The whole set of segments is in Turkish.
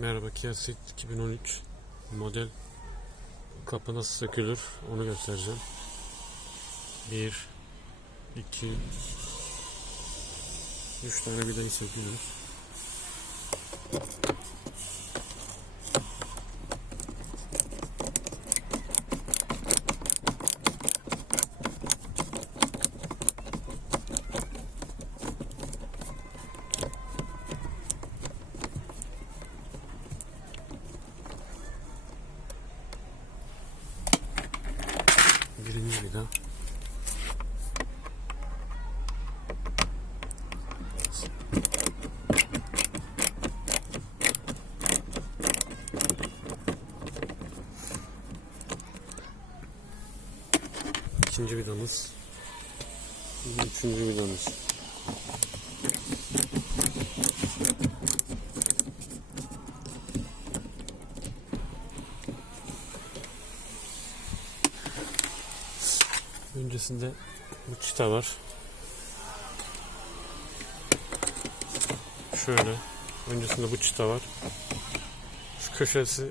Merhaba Kia Ceed 2013 model kapı nasıl sökülür onu göstereceğim. 1 2 3 tane vidayı söküyoruz. Birinci vida. İkinci vidamız. Üçüncü vidamız. Öncesinde bu çıta var. Şöyle. Öncesinde bu çıta var. Şu köşesi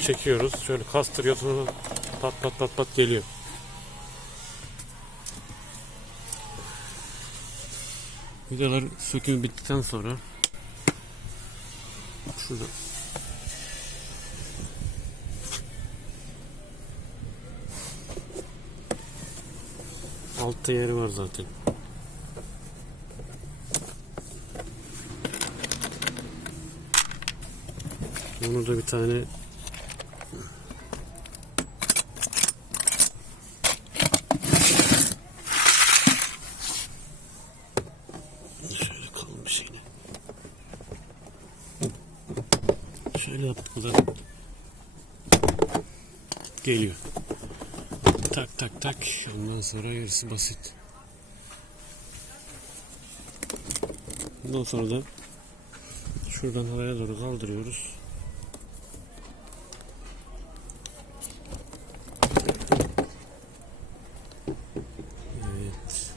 çekiyoruz. Şöyle kastırıyor sonra pat pat pat pat geliyor. Vidalar sökümü bittikten sonra şurada altta yeri var zaten. Onu da bir tane şöyle kalmış yine. Şöyle yaptık geliyor. Tak tak tak. Ondan sonra gerisi basit. Ondan sonra da şuradan havaya doğru kaldırıyoruz. Evet.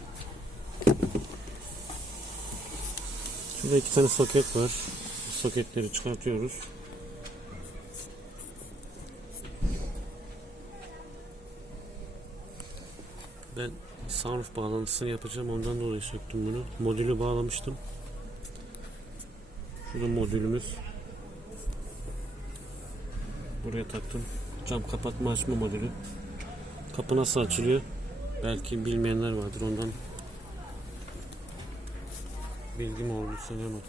Şurada iki tane soket var. Soketleri çıkartıyoruz. Ben sunroof bağlantısını yapacağım. Ondan dolayı söktüm bunu. Modülü bağlamıştım. Şurada modülümüz. Buraya taktım. Cam kapatma açma modülü. Kapı nasıl açılıyor? Belki bilmeyenler vardır ondan. Bilgim oldu sanıyorum.